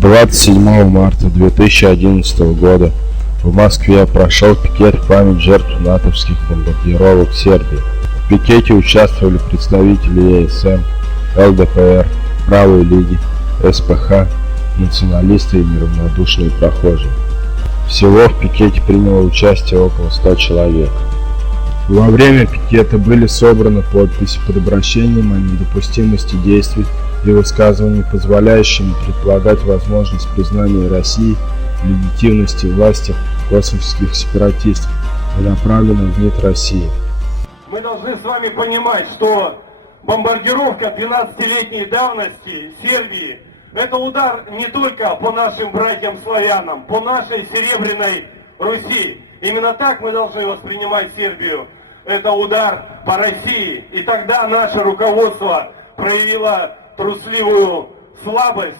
27 марта 2011 года в Москве прошел пикет в память жертв натовских бомбардировок Сербии. В пикете участвовали представители ЕСМ, ЛДПР, Правой лиги, СПХ, националисты и неравнодушные прохожие. Всего в пикете приняло участие около 100 человек. Во время пикета были собраны подписи под обращением о недопустимости действий и высказываний, позволяющими предполагать возможность признания России легитимности власти косовских сепаратистов и направленных в МИД России. Мы должны с вами понимать, что бомбардировка 12-летней давности Сербии – это удар не только по нашим братьям-славянам, по нашей Серебряной Руси. Именно так мы должны воспринимать Сербию. Это удар по России. И тогда наше руководство проявило трусливую слабость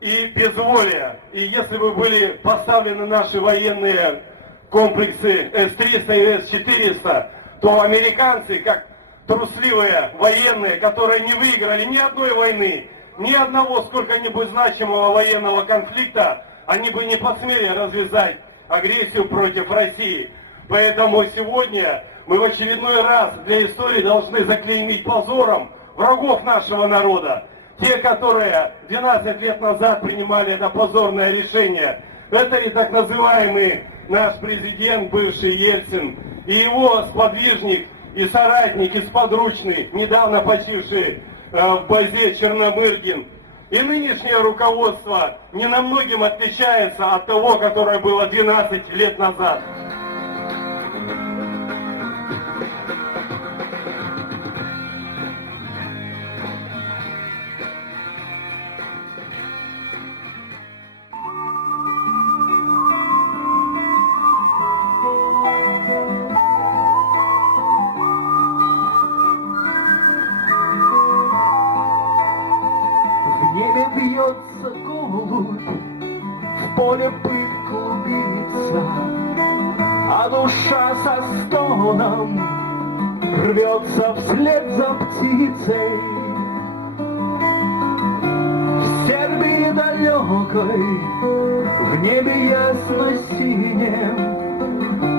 и безволие. И если бы были поставлены наши военные комплексы С-300 и С-400, то американцы, как трусливые военные, которые не выиграли ни одной войны, ни одного сколько-нибудь значимого военного конфликта, они бы не посмели развязать агрессию против России. Поэтому сегодня мы в очередной раз для истории должны заклеймить позором врагов нашего народа. Те, которые 12 лет назад принимали это позорное решение. Это и так называемый наш президент, бывший Ельцин, и его сподвижник и соратник, и сподручный, недавно почивший в базе Черномырдин. И нынешнее руководство не намногим отличается от того, которое было 12 лет назад. В небе бьется голубь, в поле пыль клубится, а душа со стоном рвется вслед за птицей. В Сербии далекой, в небе ясно-синем,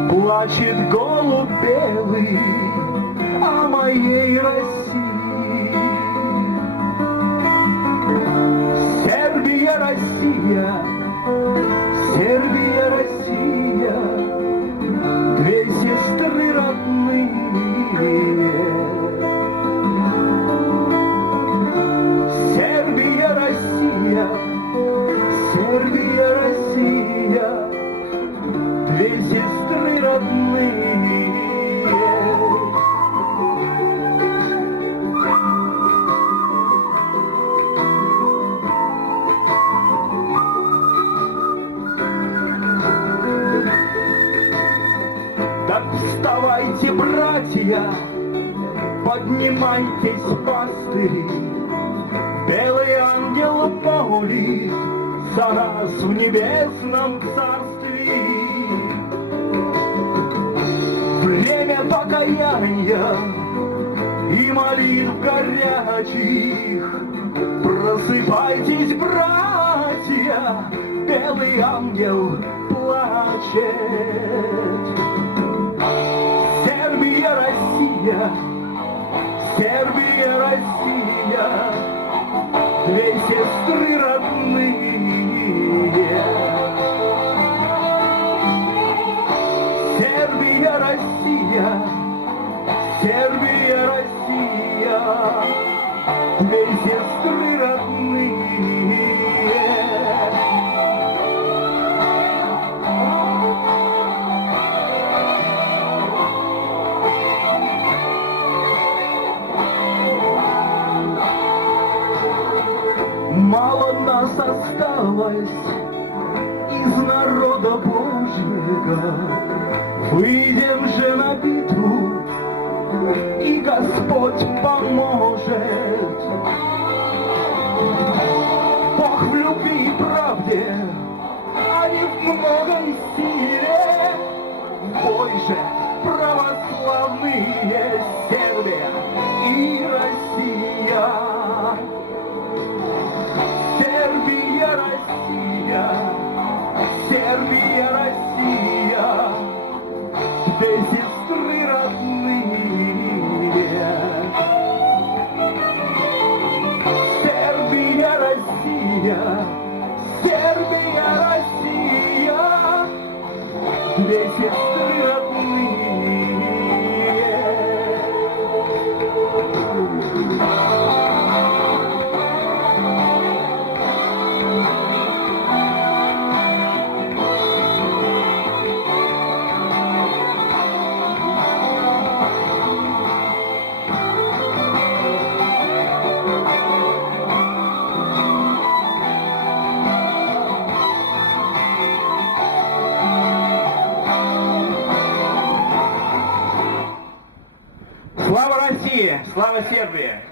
плачет голубь белый о моей России. Сербия, Россия, Сербия, Россия, две сестры родные. Сербия, Россия, Сербия, Россия, две сестры родные. Так вставайте, братья, поднимайтесь, пастыри, белый ангел молит за нас в небесном царстве. Время покаяния и молитв горячих, просыпайтесь, братья, белый ангел плачет. Сербия, Россия, Сербия, Россия, две сестры родные. Сербия, Россия, Сербия, Россия, две сестры родные. Мало нас осталось из народа Божьего, выйдем же на битву, и Господь поможет. Бог в любви и правде, а не в многой силе. В бой же православные Сербия и Россия. Сербия, Россия. сестры родные. Слава России! Слава Сербии!